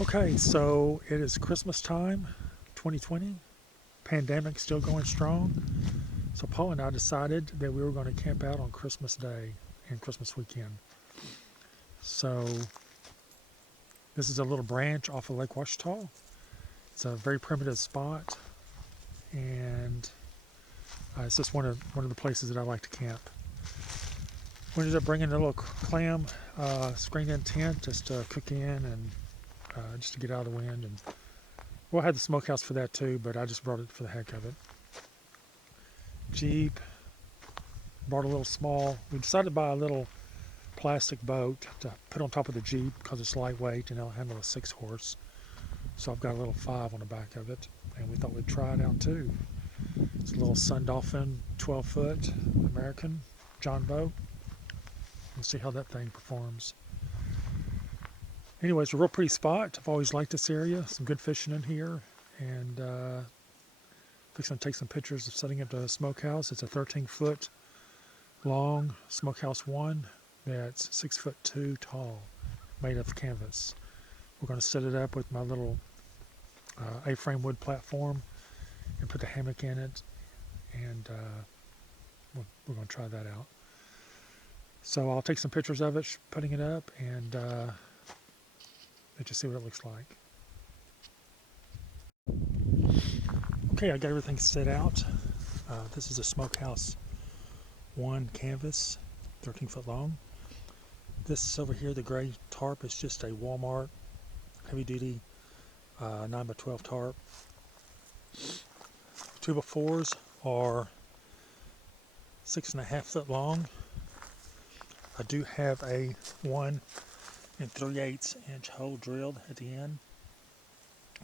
Okay, so it is Christmas time, 2020. Pandemic still going strong. So Paul and I decided that we were going to camp out on Christmas Day and Christmas weekend. So this is a little branch off of Lake Ouachita. It's a very primitive spot, and it's just one of the places that I like to camp. We ended up bringing a little clam screened-in tent just to cook in and just to get out of the wind. And we'll have the smokehouse for that too, but I just brought it for the heck of it. Jeep, brought a little small. We decided to buy a little plastic boat to put on top of the Jeep because it's lightweight and it'll handle a 6-horse. So I've got a little 5 on the back of it, and we thought we'd try it out too. It's a little Sun Dolphin 12-foot American John boat. We'll see how that thing performs. Anyway, it's a real pretty spot. I've always liked this area. Some good fishing in here, and fixing to take some pictures of setting up the smokehouse. It's a 13-foot long Smokehouse1 that's 6'2" tall, made of canvas. We're going to set it up with my little A-frame wood platform and put the hammock in it, and we're going to try that out. So I'll take some pictures of it, putting it up, and let you see what it looks like. Okay, I got everything set out. This is a Smokehouse 1 canvas, 13-foot long. This over here, the gray tarp, is just a Walmart heavy-duty 9x12 tarp. 2x4s are 6.5 foot long. I do have a 1 3/8 inch hole drilled at the end.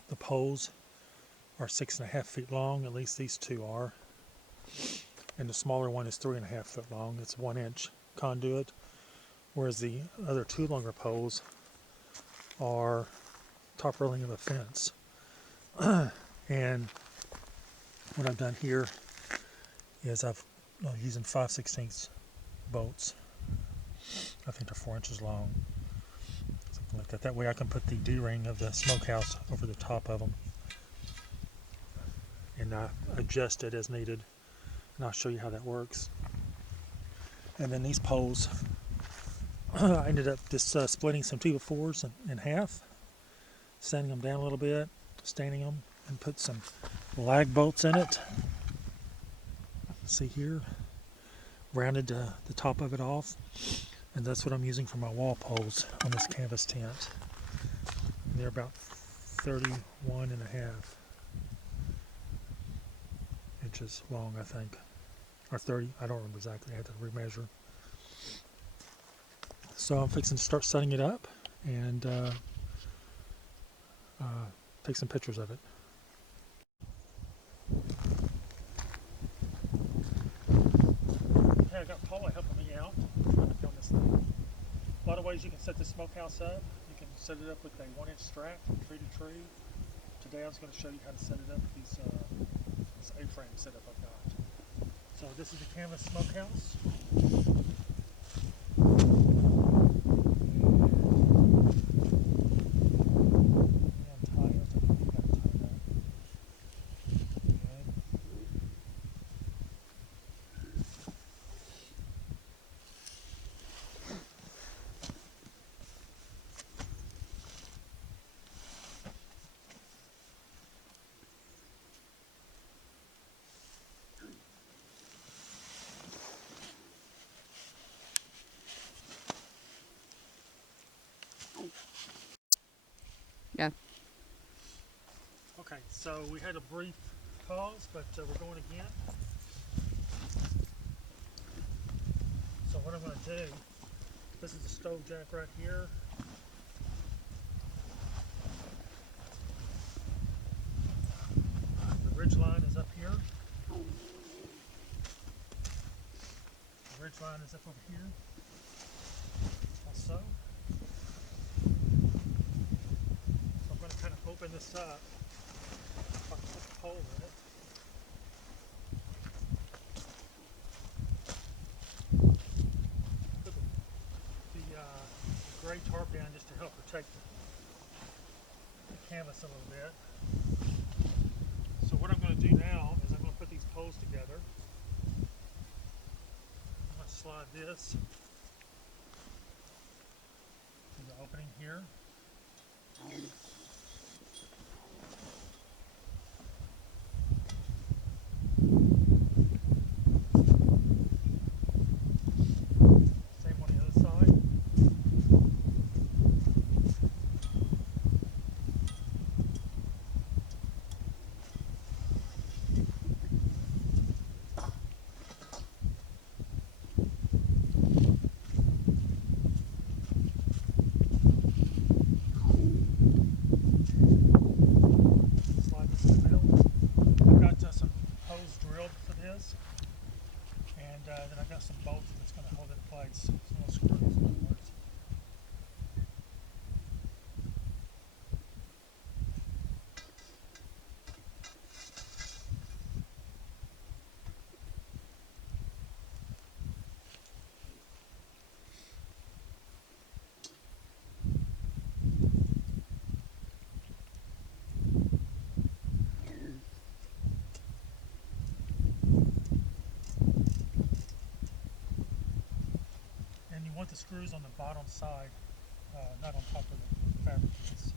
The poles are 6.5 feet long, at least these two are. And the smaller one is 3.5 foot long. It's 1 inch conduit, whereas the other 2 longer poles are top railing of a fence. And what I've done here is I'm using 5/16 bolts. I think they're 4 inches long, something like that. That way I can put the D-ring of the smokehouse over the top of them and adjust it as needed. And I'll show you how that works. And then these poles, I ended up just splitting some 2x4s in half, sanding them down a little bit, staining them, and put some lag bolts in it. See here, rounded the top of it off, and that's what I'm using for my wall poles on this canvas tent. And they're about 31.5 inches long, I think, or 30. I don't remember exactly. I had to remeasure. So I'm fixing to start setting it up and take some pictures of it. Hey, I got Paula helping me out trying to film this thing. A lot of ways you can set the smokehouse up. You can set it up with a 1 inch strap from tree to tree. Today I was going to show you how to set it up with this A-frame setup I've got. So this is the canvas smokehouse. Yeah. Okay, so we had a brief pause, but we're going again. So what I'm going to do, this is the stove jack right here. The ridge line is up here. The ridge line is up over here. Also. So I'm going to kind of open this up. I'll put the hole in it. Put the gray tarp down just to help protect canvas a little bit. So what I'm going to do now is I'm going to put these poles together. I'm going to slide this to the opening here. Same on the other side. Slide this in the middle. I've got some holes drilled for this, and then I've got some bolts that's going to hold it in place. Some little screws, in other words. And you want the screws on the bottom side, not on top of the fabric piece.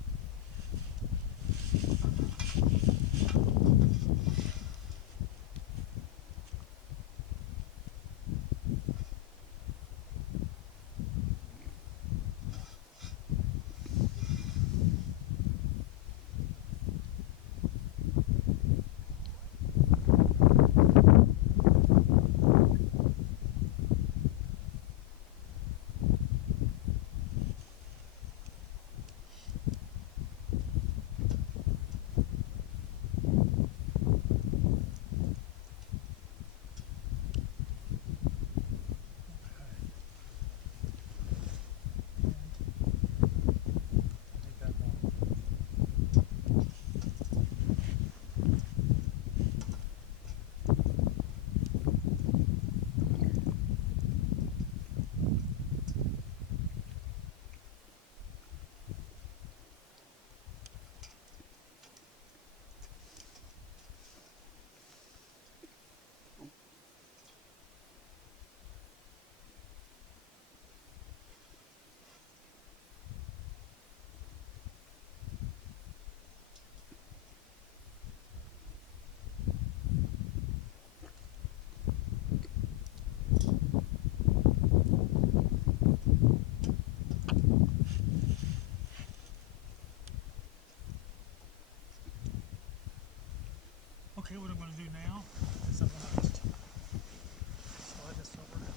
Okay, what I'm going to do now is I'm going to just slide this over and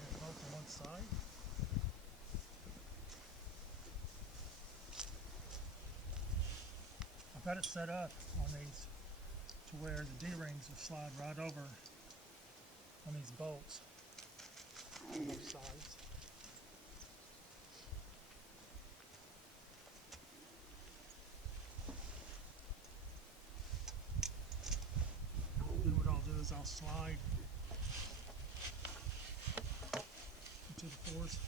have both on one side. I've got it set up on these to where the D-rings will slide right over on these bolts on both sides. Then what I'll do is I'll slide into the fours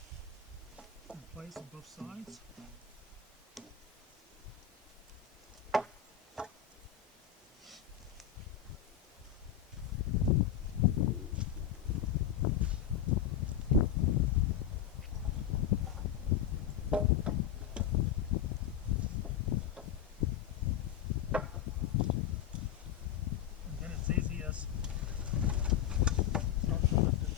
in place on both sides. And then it's easy as start to lift it.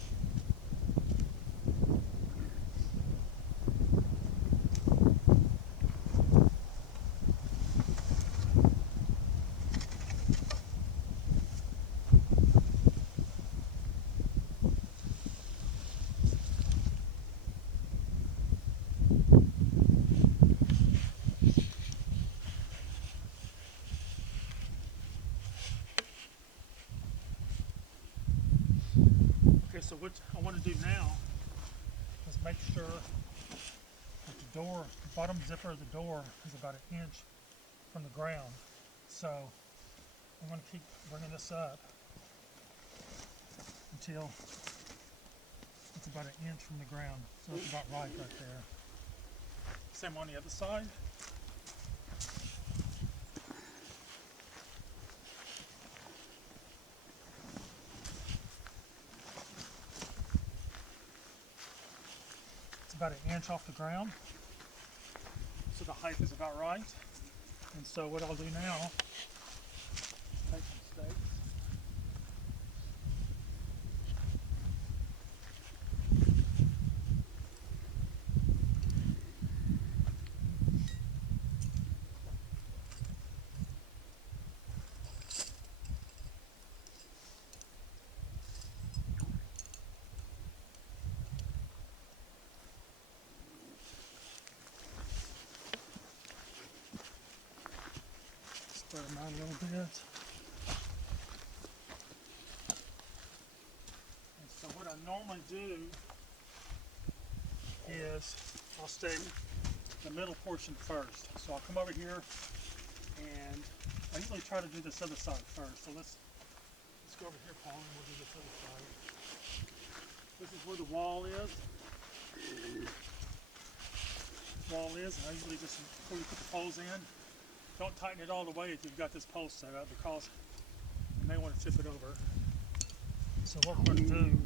Okay, so what I want to do now is make sure that the door, the bottom zipper of the door is about an inch from the ground. So I'm going to keep bringing this up until it's about an inch from the ground. So it's about right there. Same on the other side. It's about 1 inch off the ground, so the height is about right. And so what I'll do now, take some stakes. Spread them out a little bit. And so what I normally do is I'll stake the middle portion first. So I'll come over here and I usually try to do this other side first. So let's go over here, Paul, and we'll do this other side. This is where the wall is. And I usually just, before you put the poles in, don't tighten it all the way if you've got this pole set up, because you may want to tip it over. So what we're going to do,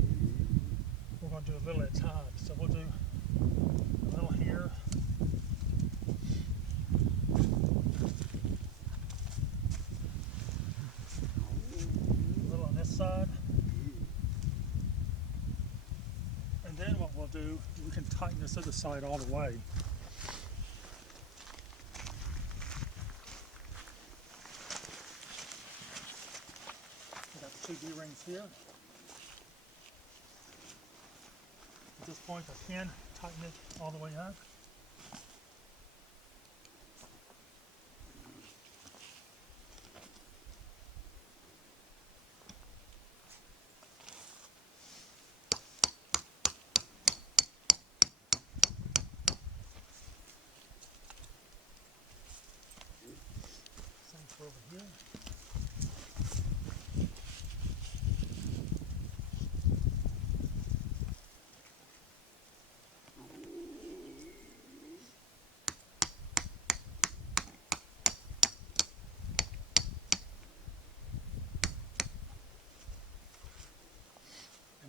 we're going to do a little at a time. So we'll do a little here. A little on this side. And then what we'll do, we can tighten this other side all the way. Two D-rings here. At this point I can tighten it all the way up. Same for over here.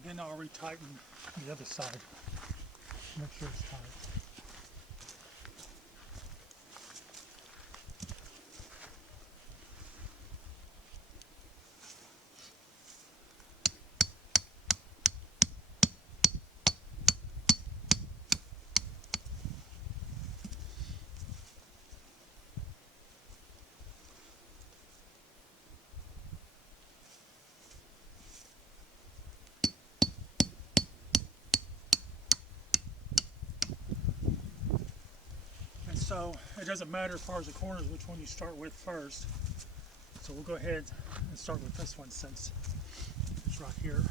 Then I'll retighten the other side. Make sure it's tight. So it doesn't matter as far as the corners which one you start with first. So we'll go ahead and start with this one since it's right here.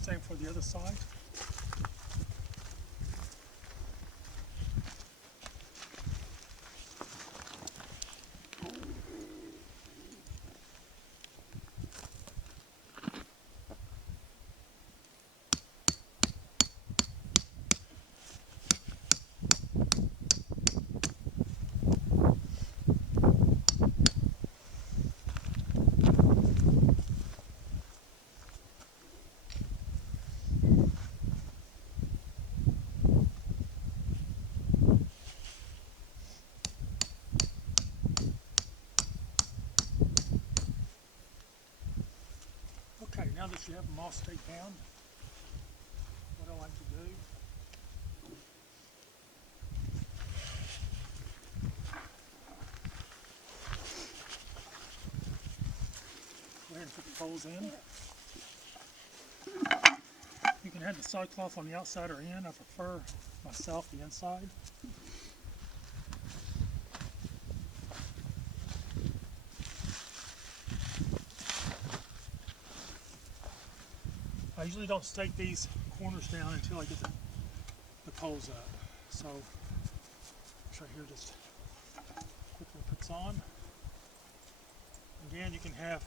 Same for the other side. Okay, now that you have them all staked down, what I like to do go ahead and put the poles in. You can can have the side cloth on the outside or in. I prefer myself the inside. I usually don't stake these corners down until I get the poles up. So right here just quickly puts on. Again, you can have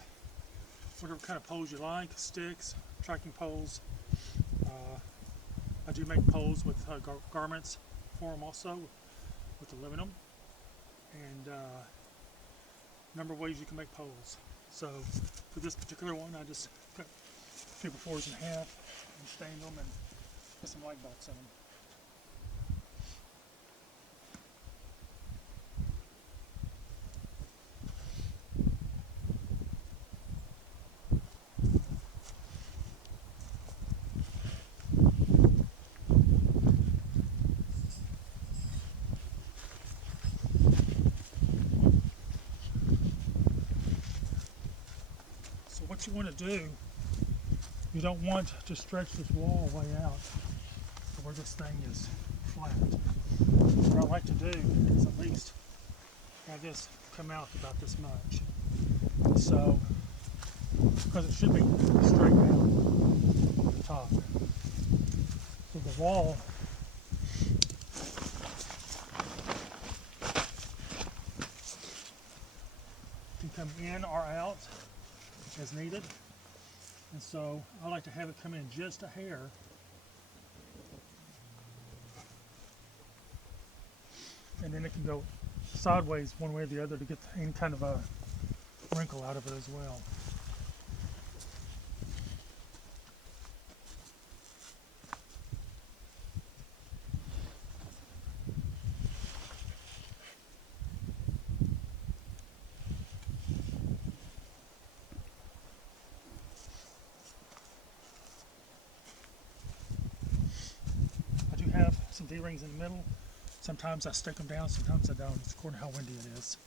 whatever kind of poles you like, sticks, tracking poles. I do make poles with garments for them also, with aluminum, and a number of ways you can make poles. So for this particular one, I just cut paper fours in half and stain them and put some light bolts in them. What you want to do, you don't want to stretch this wall way out to where this thing is flat. What I like to do is at least have this come out about this much. So, because it should be straight down at the top. So the wall can come in or out as needed, and so I like to have it come in just a hair, and then it can go sideways one way or the other to get any kind of a wrinkle out of it as well. Some D-rings in the middle. Sometimes I stick them down, sometimes I don't. It's according to how windy it is.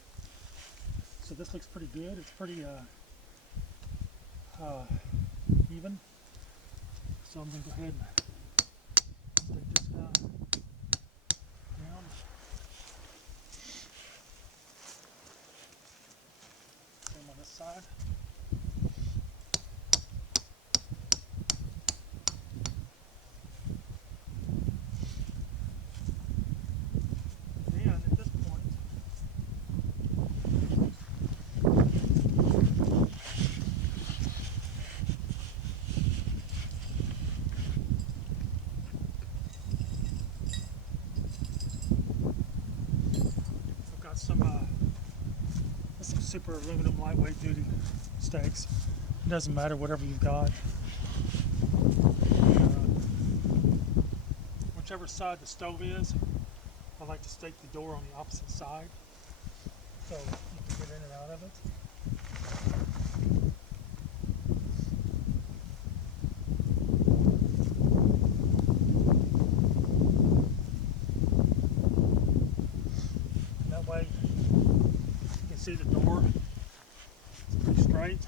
So this looks pretty good. It's pretty even. So I'm going to go ahead and stick this guy down. Same on this side. Some super aluminum lightweight duty stakes. It doesn't matter, whatever you've got. Whichever side the stove is, I like to stake the door on the opposite side so you can get in and out of it. That way you can see the door. It's pretty straight.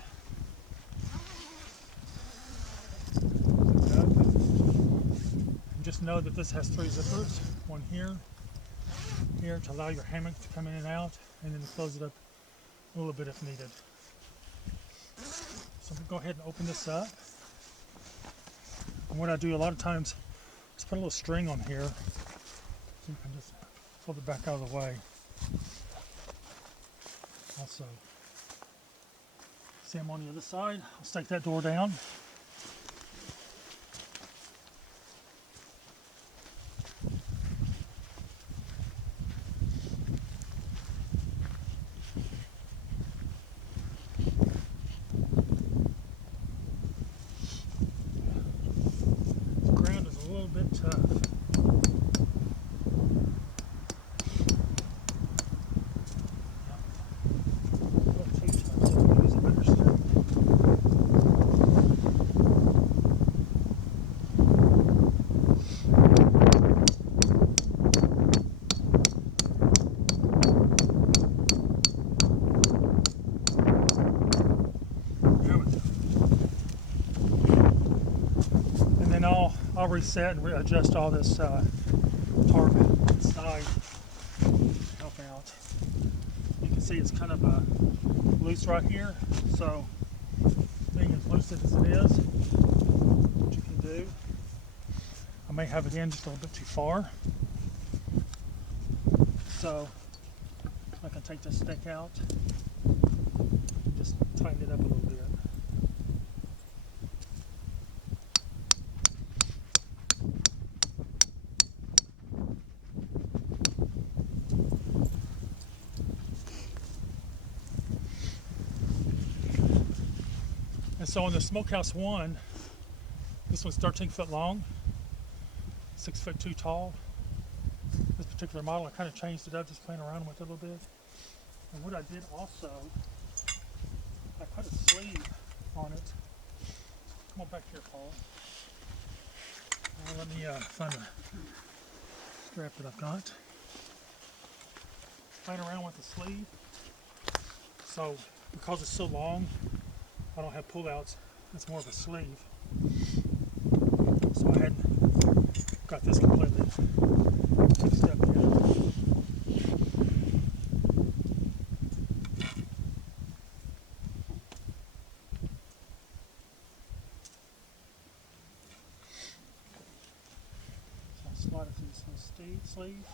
And just know that this has 3 zippers. One here, here to allow your hammock to come in and out, and then to close it up a little bit if needed. So I'm going to go ahead and open this up. And what I do a lot of times is put a little string on here so you can just pull it back out of the way. Also, see I'm on the other side. I'll stake that door down. The ground is a little bit tough. I'll reset and adjust all this tarp inside to help out. You can see it's kind of loose right here, so being as loose as it is, what you can do, I may have it in just a little bit too far, so I can take this stick out and just tighten it up a little bit. And so on the Smokehouse1, this one's 13 foot long, 6'2" tall. This particular model, I kind of changed it up, just playing around with it a little bit. And what I did also, I put a sleeve on it. Come on back here, Paul. Now let me find the strap that I've got. Playing around with the sleeve. So because it's so long, I don't have pullouts. It's more of a sleeve. So I had got this completely fixed up here. So I'll slide it through this little sleeve.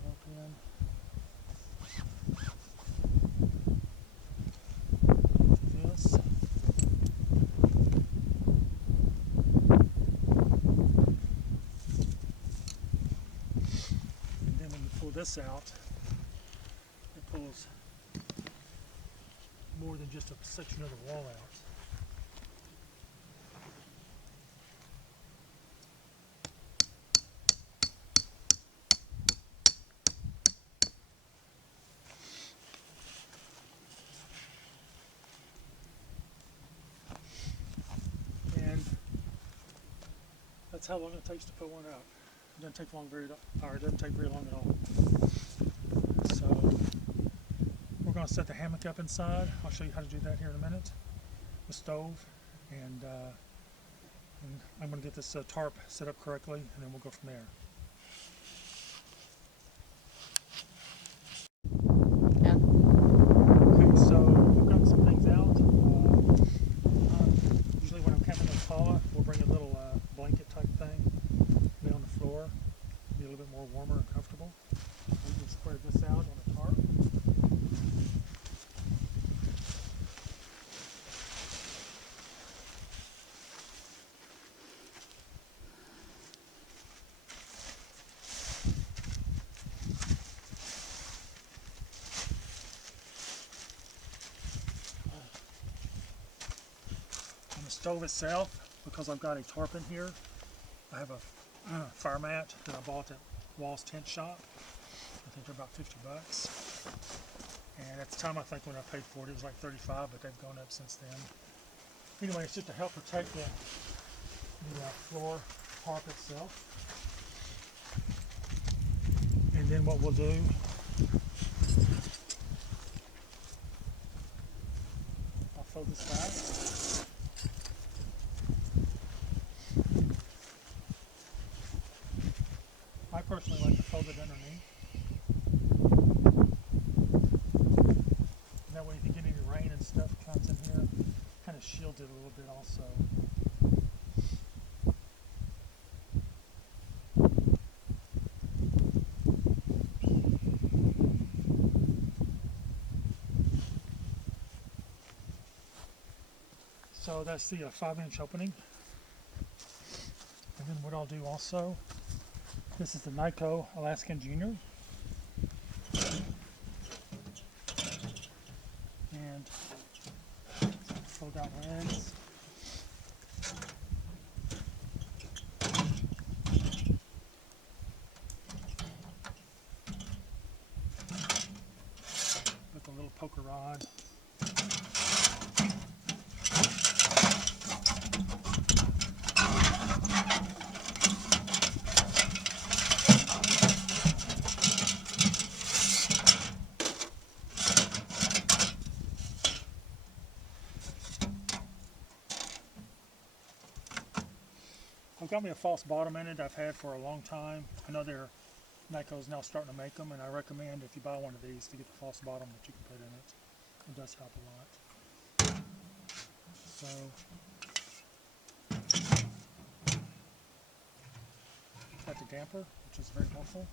Open. This out, it pulls more than just a section of the wall out. And that's how long it takes to put one up. It doesn't take very long at all. So we're going to set the hammock up inside. I'll show you how to do that here in a minute. The stove, and I'm going to get this tarp set up correctly, and then we'll go from there. Yeah. Okay, so we've got some things out. Usually when I'm camping in Paula, we'll bring a little blanket type thing, lay on the floor, be a little bit more warmer and comfortable. We can spread this out on a tarp. On the stove itself, because I've got a tarp in here, I have a fire mat that I bought at Wall's Tent Shop. I think they're about 50 bucks. And at the time, I think when I paid for it, it was like 35, but they've gone up since then. Anyway, it's just to help protect the floor tarp itself. And then what we'll do, I'll fold this back. I personally like to fold it underneath. That way if you get any rain and stuff comes in here, kind of shields it a little bit also. So that's the 5-inch opening. And then what I'll do also, this is the Nyko Alaskan Junior. And fold out legs. With a little poker rod. got me a false bottom in it I've had for a long time. I know Nyko's now starting to make them, and I recommend if you buy one of these to get the false bottom that you can put in it. It does help a lot. So got the damper, which is very helpful.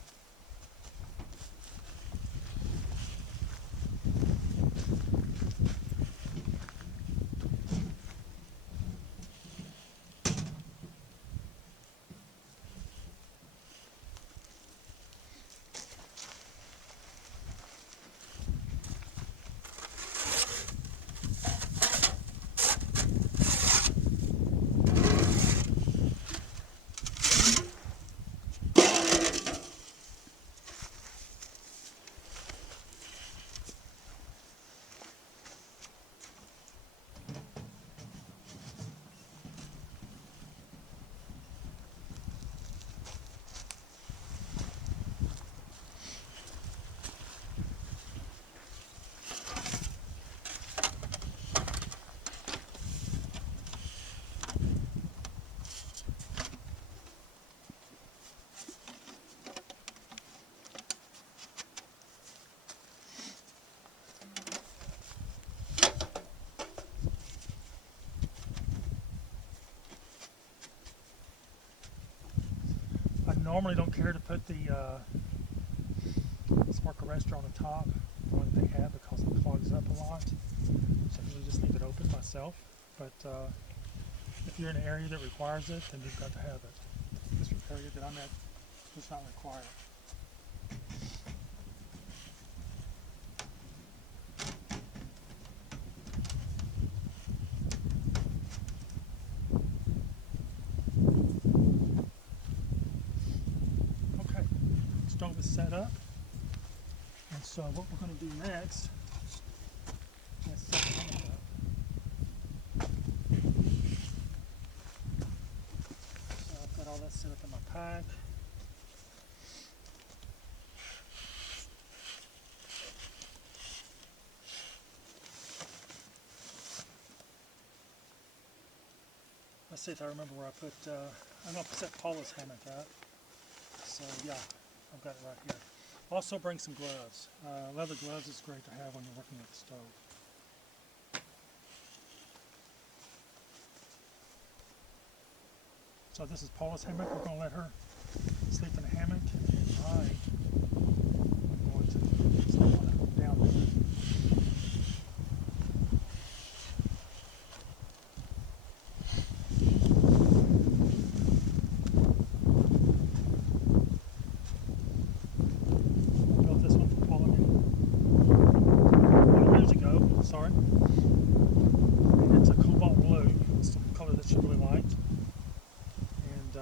I normally don't care to put the spark arrestor on the top, the one that they have, because it clogs up a lot. So I usually just leave it open myself. But if you're in an area that requires it, then you've got to have it. This area that I'm at does not require it. Okay, stove is set up. And so what we're going to do next is set the hammock up. So I've got all that set up in my pack. Let's see if I remember where I put, I'm going to set Paula's hammock up. So yeah, I've got it right here. Also bring some gloves. Leather gloves is great to have when you're working at the stove. So this is Paula's hammock. We're going to let her sleep in a hammock, and I'm going to sleep on it down there. Sorry. And it's a cobalt blue. It's the color that she really liked. And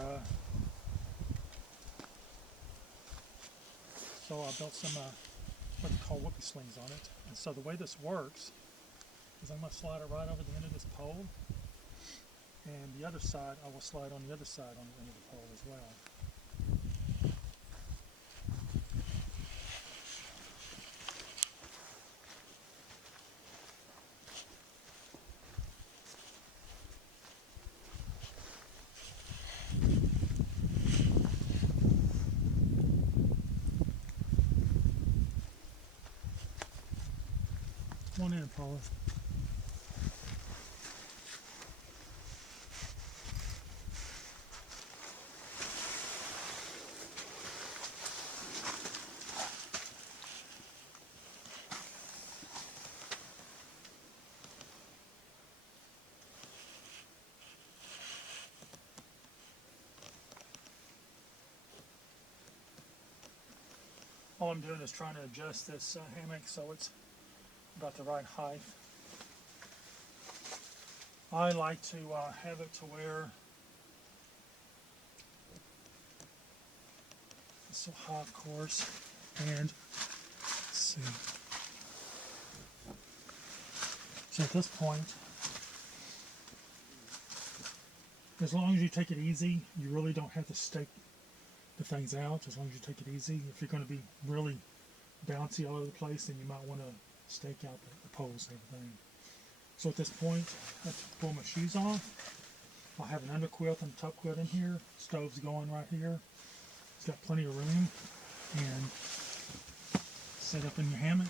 so I built some what they call whoopee slings on it. And so the way this works is I'm going to slide it right over the end of this pole. And the other side, I will slide on the other side on the end of the pole as well. Come on in, Paula. All I'm doing is trying to adjust this hammock so it's about the right height. I like to have it to where it's so high, of course, and let's see. So at this point, as long as you take it easy, you really don't have to stake the things out. As long as you take it easy. If you're going to be really bouncy all over the place, then you might want to stake out the poles and everything. So at this point, I have to pull my shoes off, I'll have an under quilt and a top quilt in here. Stove's going right here. It's got plenty of room. And set up in your hammock.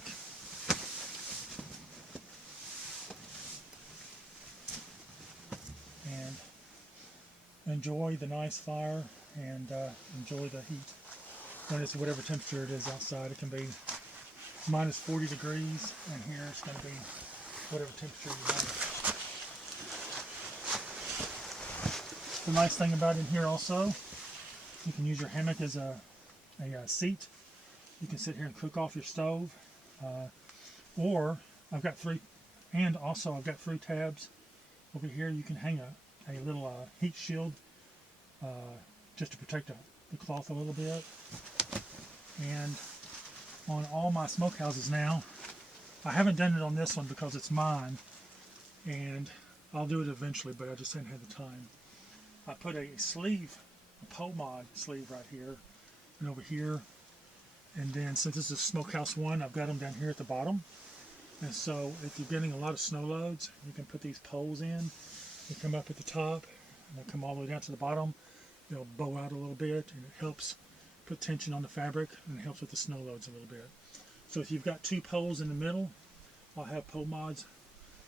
And enjoy the nice fire and enjoy the heat. When it's whatever temperature it is outside, it can be minus 40 degrees, and here it's going to be whatever temperature you want. The nice thing about in here also, you can use your hammock as a seat. You can sit here and cook off your stove, or I've got three tabs over here. You can hang a little heat shield just to protect the cloth a little bit. And on all my smokehouses now, I haven't done it on this one because it's mine, and I'll do it eventually, but I just didn't have the time. I put a pole mod sleeve right here and over here, and then since this is Smokehouse1, I've got them down here at the bottom. And so if you're getting a lot of snow loads, you can put these poles in. They come up at the top and they come all the way down to the bottom. They'll bow out a little bit, and it helps put tension on the fabric, and it helps with the snow loads a little bit. So if you've got two poles in the middle, I'll have pole mods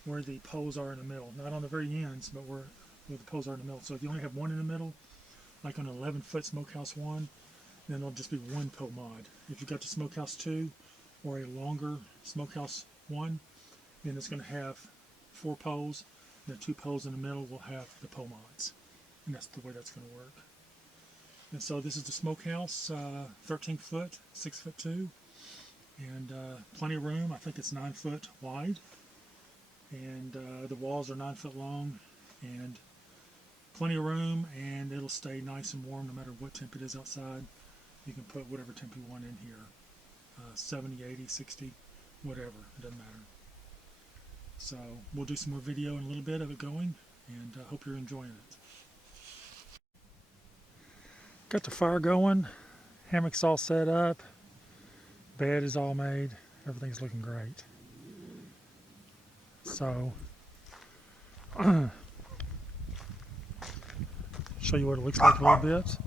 where the poles are in the middle. Not on the very ends, but where the poles are in the middle. So if you only have one in the middle, like on an 11-foot Smokehouse1, then it'll just be one pole mod. If you've got the Smokehouse2 or a longer Smokehouse1, then it's going to have 4 poles, and the 2 poles in the middle will have the pole mods. And that's the way that's going to work. And so this is the Smokehouse, 13-foot, 6'2", and plenty of room. I think it's 9 foot wide, and the walls are 9 foot long, and plenty of room, and it'll stay nice and warm no matter what temp it is outside. You can put whatever temp you want in here, 70, 80, 60, whatever, it doesn't matter. So we'll do some more video in a little bit of it going, and I hope you're enjoying it. Got the fire going, hammock's all set up, bed is all made, everything's looking great. So, show you what it looks like a little bit.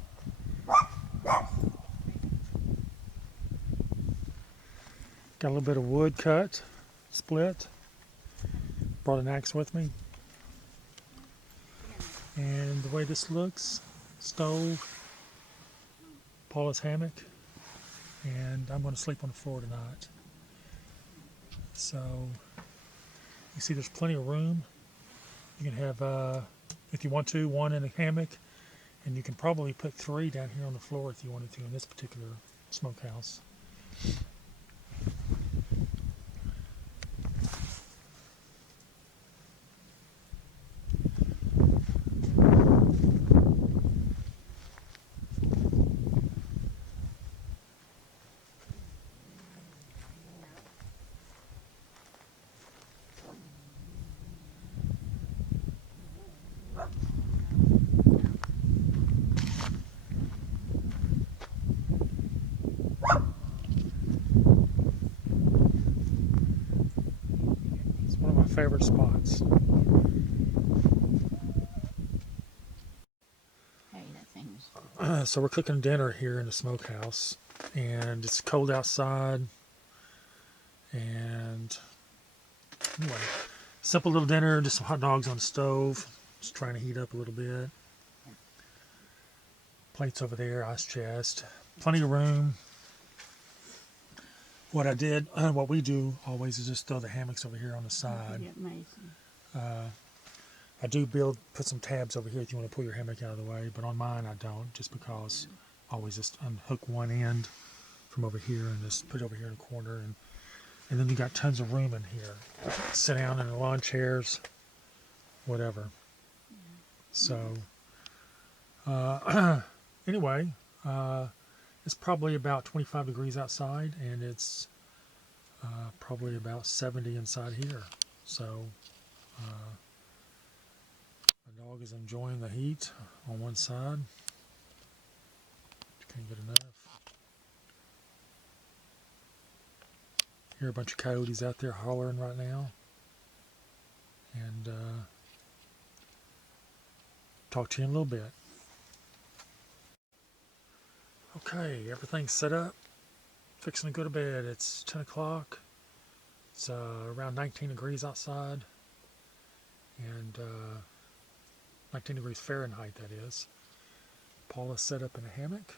Got a little bit of wood cut, split. Brought an axe with me. And the way this looks, stove, Paula's hammock, and I'm going to sleep on the floor tonight. So you see there's plenty of room. You can have, if you want to, 1 in a hammock, and you can probably put 3 down here on the floor if you wanted to in this particular smokehouse. Favorite spots. So we're cooking dinner here in the smokehouse, and it's cold outside, and anyway, simple little dinner, just some hot dogs on the stove, just trying to heat up a little bit. Plates over there, ice chest, plenty of room. What I did, what we do always is just throw the hammocks over here on the side. I do put some tabs over here if you want to pull your hammock out of the way, but on mine I don't, just because I always just unhook one end from over here and just put it over here in the corner, and then you got tons of room in here. Sit down in the lawn chairs, whatever. So anyway, it's probably about 25 degrees outside, and it's probably about 70 inside here. So my dog is enjoying the heat on one side. Can't get enough. Hear a bunch of coyotes out there hollering right now. And Talk to you in a little bit. Okay, everything's set up. Fixing to go to bed. It's 10 o'clock. It's around 19 degrees outside. And 19 degrees Fahrenheit, that is. Paula's set up in a hammock.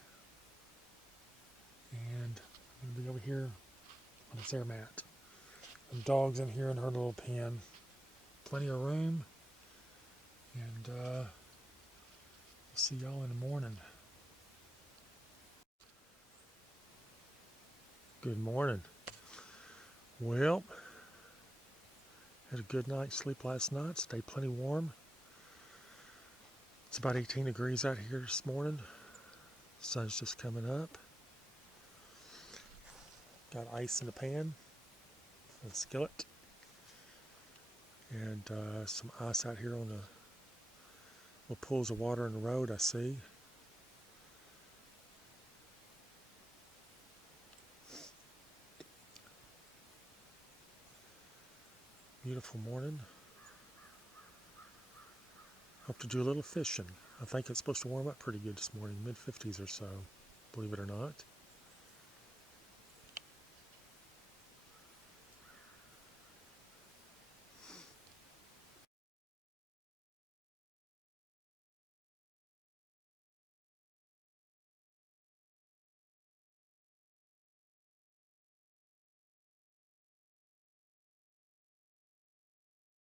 And I'm going to be over here on this air mat. The dog's in here in her little pen. Plenty of room. And we'll see y'all in the morning. Good morning. Well, had a good night's sleep last night. Stayed plenty warm. It's about 18 degrees out here this morning. Sun's just coming up. Got ice in the pan, a skillet, and some ice out here on the little pools of water in the road I see. Beautiful morning. Hope to do a little fishing. I think it's supposed to warm up pretty good this morning, mid-50s or so, believe it or not.